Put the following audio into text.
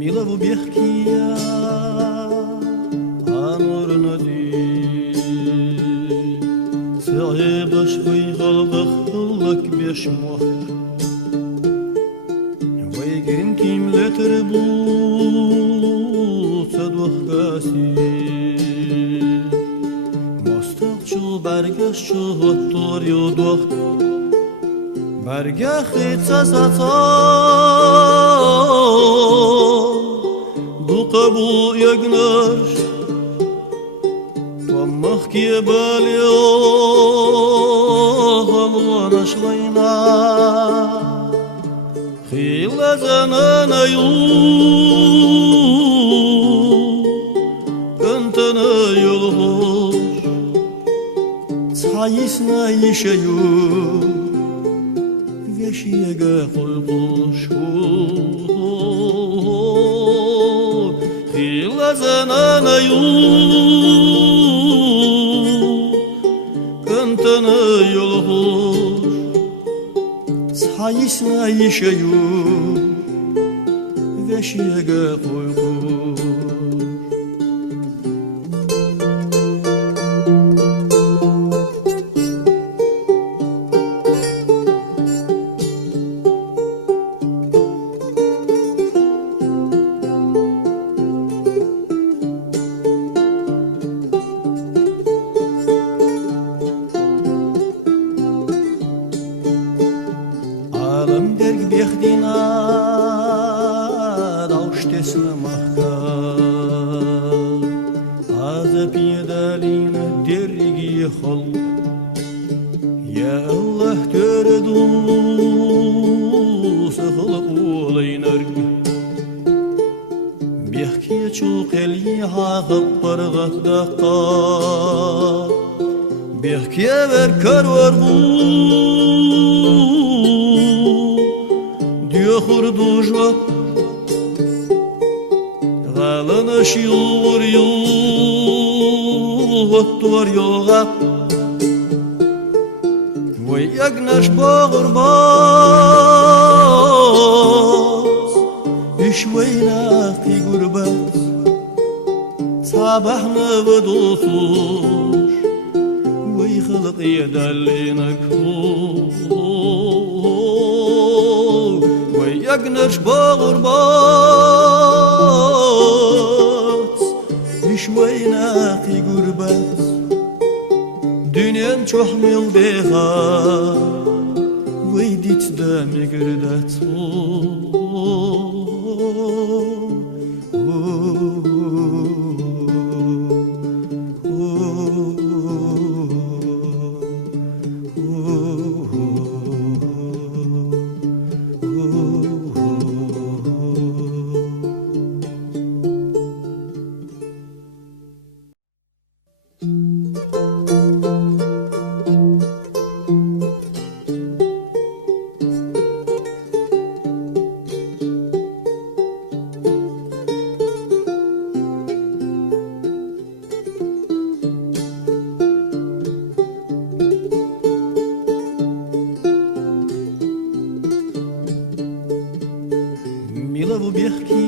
Mila bu bihkiya anur nadi Se'ibash uygalgak hıllak beşmuh Weygin kimletir bu saduh gasi Mostaqçu bergaşçu hattor yoduq Bergaxi tazatan قبو يقنر ومخ كيبالي الله نشلينا خيل زمان يو كنتنا يلهوش تعيسنا يشيو وشيقا قلقوش زنانا يو كنتنا يلهوش صحيسنا يشيو وشيقا قلقوش عالم درك بيخدينا دوشتسنا مخكا هذا بيدالينا درقي خلق يا الله تردو سخلق ولينرق بيحكي تشوق ليها غبر غدقا بيحكي بركر ورغو خردوجا غالنا شيور يو وطور يوغا ويقناش بغرباس يشوينا في قرباس صابحنا ودوسوش ويخلق يدلينا يقنرش بغربات يشوينا في قربات دنيا تحمل بها ويديت دامي قردات Mila bu bihki